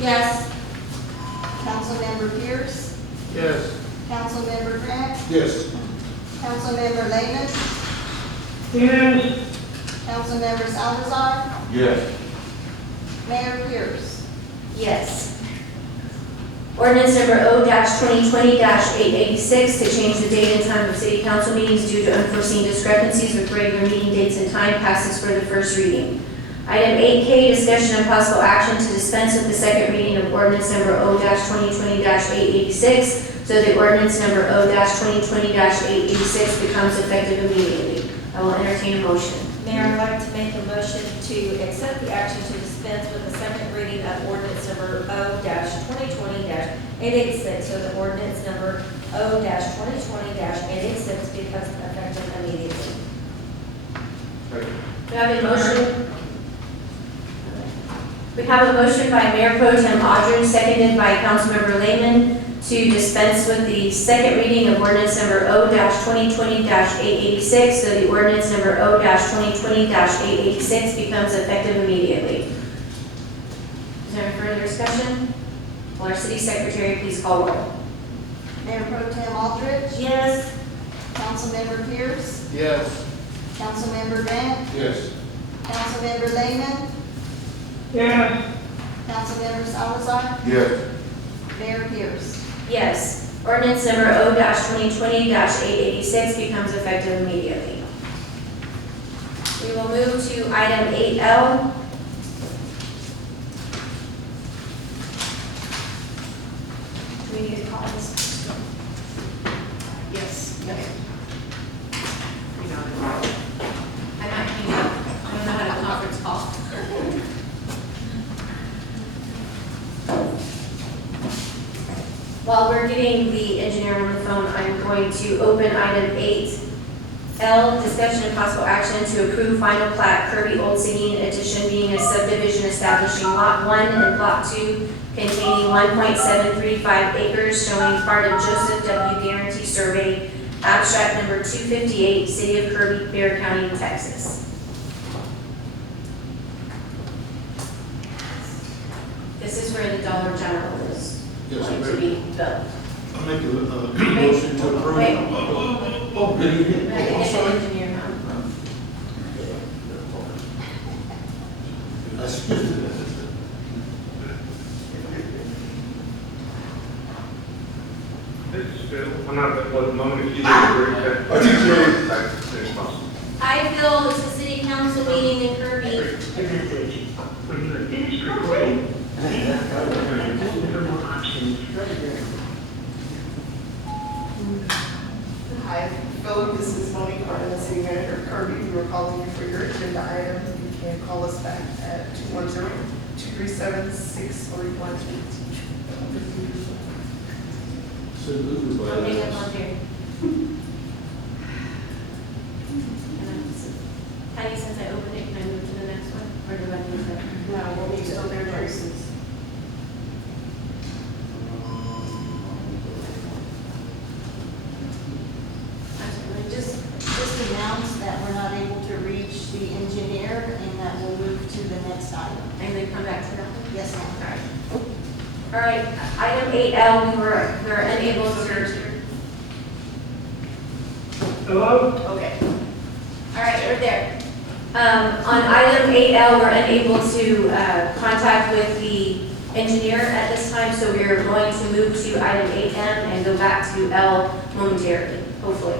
Yes. Councilmember Pierce, Yes. Councilmember Grant, Yes. Councilmember Lehman, Yes. Councilmember Salazar, Yes. Mayor Pierce. Yes. Ordinance number O-2020-886 to change the date and time of city council meetings due to unforeseen discrepancies with regular meeting dates and time passes for the first reading. Item 8K, discussion and possible action to dispense with the second reading of ordinance number O-2020-886, so the ordinance number O-2020-886 becomes effective immediately. I will entertain a motion. Mayor, I'd like to make a motion to accept the action to dispense with the second reading of ordinance number O-2020-886, so the ordinance number O-2020-886 becomes effective immediately. We have a motion. We have a motion by Mayor Pro Tem Audrey, seconded by Councilmember Lehman, to dispense with the second reading of ordinance number O-2020-886, so the ordinance number O-2020-886 becomes effective immediately. Is there any further discussion? Will our city secretary please call roll? Mayor Pro Tem Aldridge, Yes. Councilmember Pierce, Yes. Councilmember Grant, Yes. Councilmember Lehman, Yes. Councilmember Salazar, Yes. Mayor Pierce. Yes. Ordinance number O-2020-886 becomes effective immediately. We will move to item 8L. Do we need to call this? Yes. Okay. I might hang up. I don't know how to conference call. While we're getting the engineer on the phone, I'm going to open item 8L, discussion and possible action to approve final plat Kirby Old Singing Edition being a subdivision establishing Lot 1 and Lot 2 containing 1.735 acres showing part of Joseph W. Guarantee Survey, abstract number 258, City of Kirby, Bear County, Texas. This is where the Dollar General is Yes, going to Mayor. be built. I make a motion to approve. Wait. Oh, good evening. I can I'm get the sorry. engineer now. Excuse me. This is Phil. I'm not at the moment. If you need a break, Are you kidding? as soon as possible. Hi, Phil. It's the city council meeting in Kirby. Hi, Phil, this is Monique Carter, the city manager of Kirby. We were calling you for your agenda items. You can call us back at 210-237-6318. So moved by I'll hang up on here. Patty, since I opened it, can I move to the next one? Or do I need to? No, we'll need to know their choices. Just announce that we're not able to reach the engineer and that we'll move to the next item. And then come back to that one? Yes, ma'am. All right, item 8L, we were unable to. Hello? Okay. All right, we're there. On item 8L, we're unable to contact with the engineer at this time, so we're going to move to item 8M and go back to L momentarily, hopefully.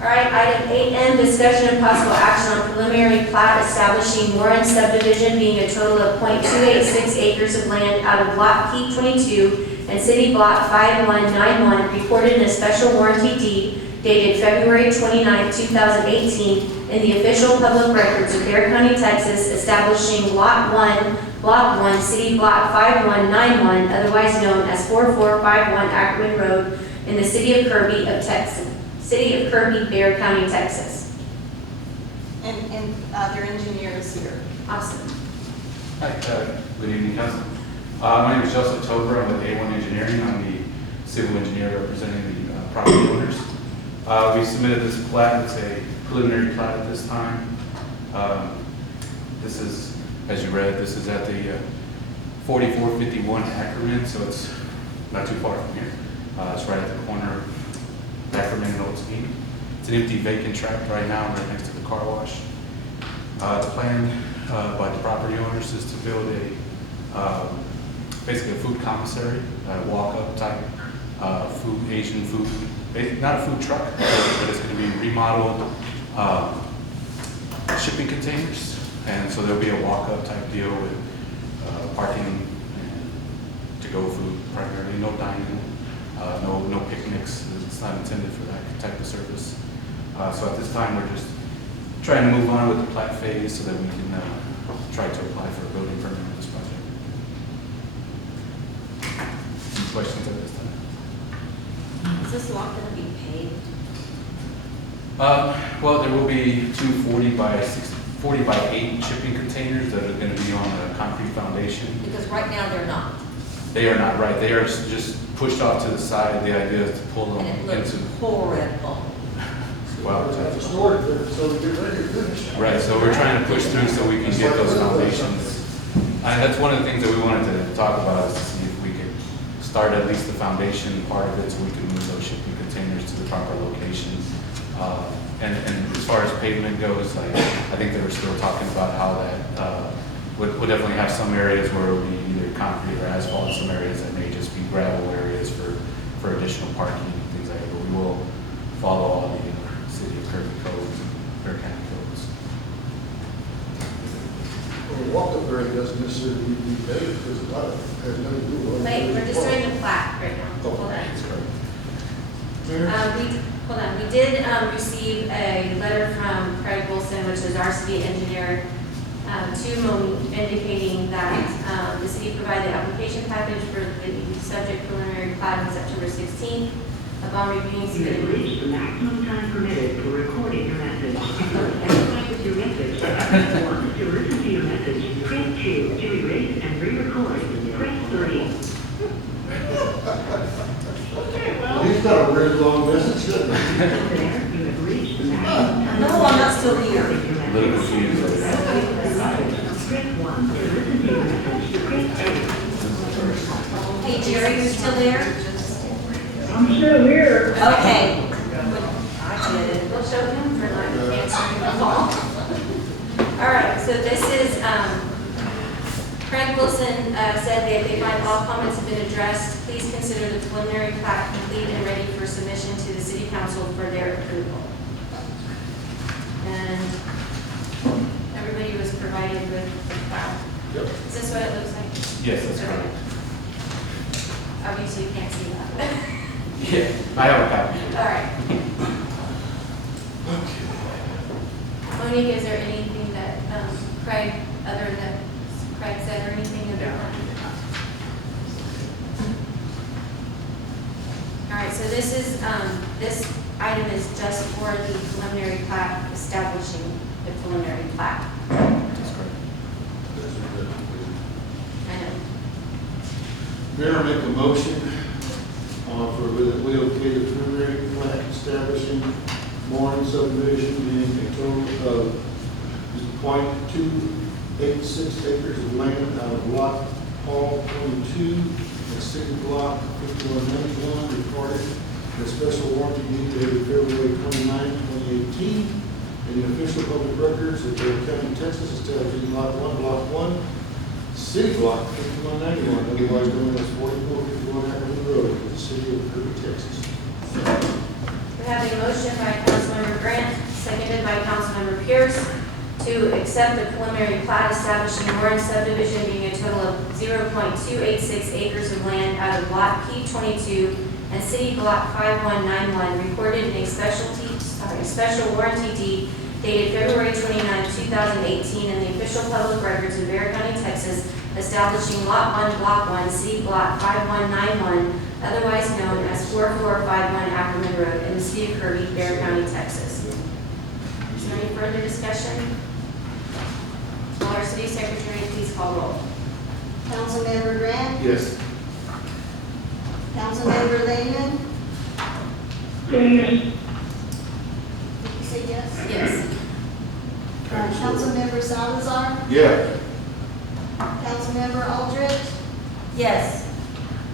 All right, item 8M, discussion and possible action on preliminary plat establishing Warren subdivision being a total of .286 acres of land out of Block P22 and City Block 5191 recorded in a special warranty deed dated February 29, 2018 in the official public records of Bear County, Texas, establishing Lot 1, Block 1, City Block 5191, otherwise known as 4451 Ackerman Road in the City of Kirby, Bear County, Texas. And their engineer is here. Awesome. Hi, good evening, Council. My name is Joseph Tober. I'm with A1 Engineering. I'm the civil engineer representing the property owners. We submitted this plat. It's a preliminary plat at this time. This is, as you read, this is at the 4451 Ackerman, so it's not too far from here. It's right at the corner of Ackerman and Old Scheme. It's an empty vacant tract right now, right next to the car wash. The plan by the property owners is to build basically a food commissary, walk-up type Asian food, not a food truck, but it's going to be remodeled shipping containers. And so there'll be a walk-up type deal with parking and to-go food primarily, no dining, no picnics. It's not intended for that type of service. So at this time, we're just trying to move on with the plat phase so that we can try to apply for a building permit on this project. Any questions at this time? Is this lot gonna be paved? Well, there will be two 40 by 8 shipping containers that are going to be on a concrete foundation. Because right now they're not, They are not, right. They are just pushed off to the side. The idea is to pull them and it looks into. horrible. Wow. Have to store it there, so we get ready to finish. Right, so we're trying to push through so we can get those foundations. And that's one of the things that we wanted to talk about, is to see if we could start at least the foundation part of it so we can move those shipping containers to the proper location. And as far as pavement goes, like, I think they were still talking about how that would definitely have some areas where it would be either concrete or asphalt, and some areas that may just be gravel areas for additional parking and things like that. But we will follow all the city of Kirby codes and Bear County codes. Well, the walk-up area doesn't necessarily need to be paved, because a lot of it has nothing to do with. Wait, we're just doing the plat right now. Oh, Hold on. that's correct. We did receive a letter from Craig Wilson, which is our city engineer, to Monique, indicating that the city provided the application package for the subject preliminary plat on September 16th. Upon reviewing You have submitted. reached the maximum time permitted for recording your message. Satisfied with your message, press 1 to listen to your message, press 2 to erase and re-record, press 3. He's got a really long message, doesn't he? There, you have reached the maximum time. No, I'm not still here. permitted for A little confused. Press 1 to listen to your message, press 2. Hey Jerry, you still there? I'm still here. Okay. I get it. We'll show him for not answering the call. All right, so this is, Craig Wilson said that they find all comments have been addressed. Please consider the preliminary plat complete and ready for submission to the city council for their approval. And everybody was provided with the plat. Yep. Is this what it looks like? Yes, that's Okay. correct. Obviously, you can't see that. Yeah, I have a copy. All right. Monique, is there anything that Craig, other than Craig said, or anything about that? All right, so this is, this item is just for the preliminary plat, establishing the preliminary plat. That's correct. I know. Mayor, make a motion for that we okay the preliminary plat establishing Warren subdivision in a total of .286 acres of land out of lot Paul 22 and city block 5191 recorded in a special warranty deed dated February 29, 2018 in the official public records of Bear County, Texas, establishing lot 1, block 1, city block 5191, otherwise known as 4451 Ackerman Road, in the city of Kirby, Texas. We have a motion by Councilmember Grant, seconded by Councilmember Pierce, to accept the preliminary plat establishing Warren subdivision being a total of 0.286 acres of land out of Block P22 and City Block 5191, recorded in a special warranty deed dated February 29, 2018, in the official public records of Bear County, Texas, establishing Lot 1, Block 1, City Block 5191, otherwise known as 4451 Ackerman Road, in the city of Kirby, Bear County, Texas. Is there any further discussion? Will our city secretary please call roll? Councilmember Grant? Yes. Councilmember Lehman? Yes. Did you say yes? Yes. Councilmember Salazar? Yeah. Councilmember Aldrich? Yes.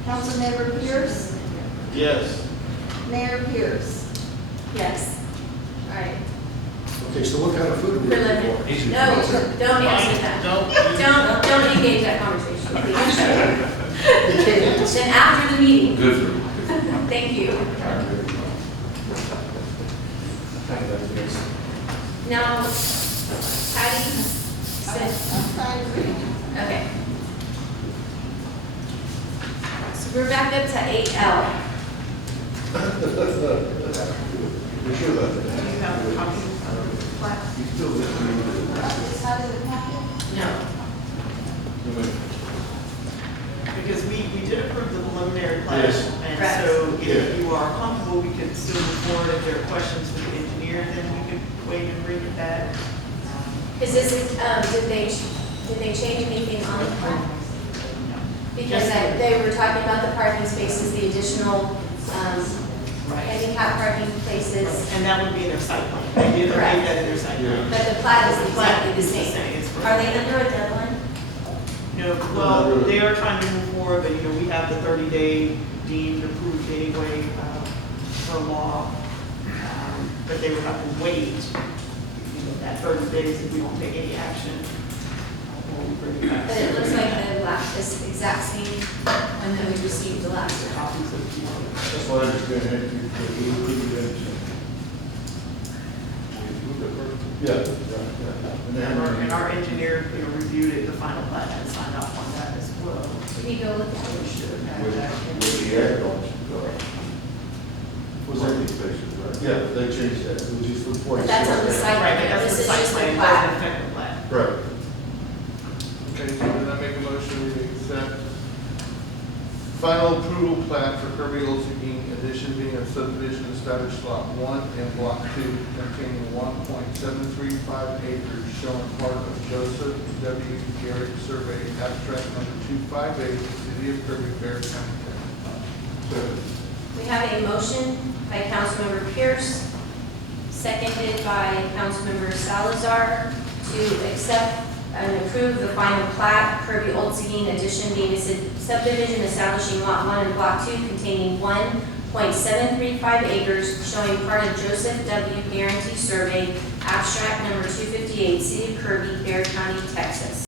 Councilmember Pierce, Yes. Mayor Pierce. Yes. All right. Okay, so what kind of food are we looking Preliminary. for? Asian No, food. don't answer that. Don't engage that conversation, please. You can't. Then after the meeting. Good food. Thank you. Now, Patty said, I'm trying to read. okay. So we're back up to 8L. You sure about Do that? you have a copy of the plat? You still listening? Is that in the packet? No. Because we did approve the preliminary plat. Yes. And so Yeah. if you are comfortable, we could still move forward. If there are questions for the engineer, then we could wait and bring it back. Is this, did they change anything on the plan? Because they were talking about the parking spaces, the additional, handicap parking places, And that would be in their site plan. They did Correct. update that in their site plan. Yeah. but the plat is The plat exactly the is same. It's for- Are they under a deadline? No, well, they are trying to move forward, but, we have the 30-day deemed approved anyway, for law. But they would have to wait, that 30 days if we don't take any action. When we bring it back. But it looks like the last, this exact same one that we received the last year. Copies of the. That's what I understand. Yeah. And our engineer, reviewed it, the final plan, and signed off on that as well. Did he go look at We it? should have that. Was that? Yeah, they changed that. It was just for 40. But that's on the site Right, plan. but that's This the is site just the plan, plat. doesn't affect the plat. Right. Okay, so then I make a motion we accept final approval plat for Kirby Old Seguin addition being a subdivision established lot 1 and block 2 containing 1.735 acres showing part of Joseph W. Garrett Survey abstract number 258, City of Kirby, Bear County, Texas. We have a motion by Councilmember Pierce, seconded by Councilmember Salazar to accept and approve the final plat, Kirby Old Seguin addition being a subdivision establishing lot 1 and block 2 containing 1.735 acres showing part of Joseph W. Guarantee Survey, abstract number 258, City of Kirby, Bear County, Texas.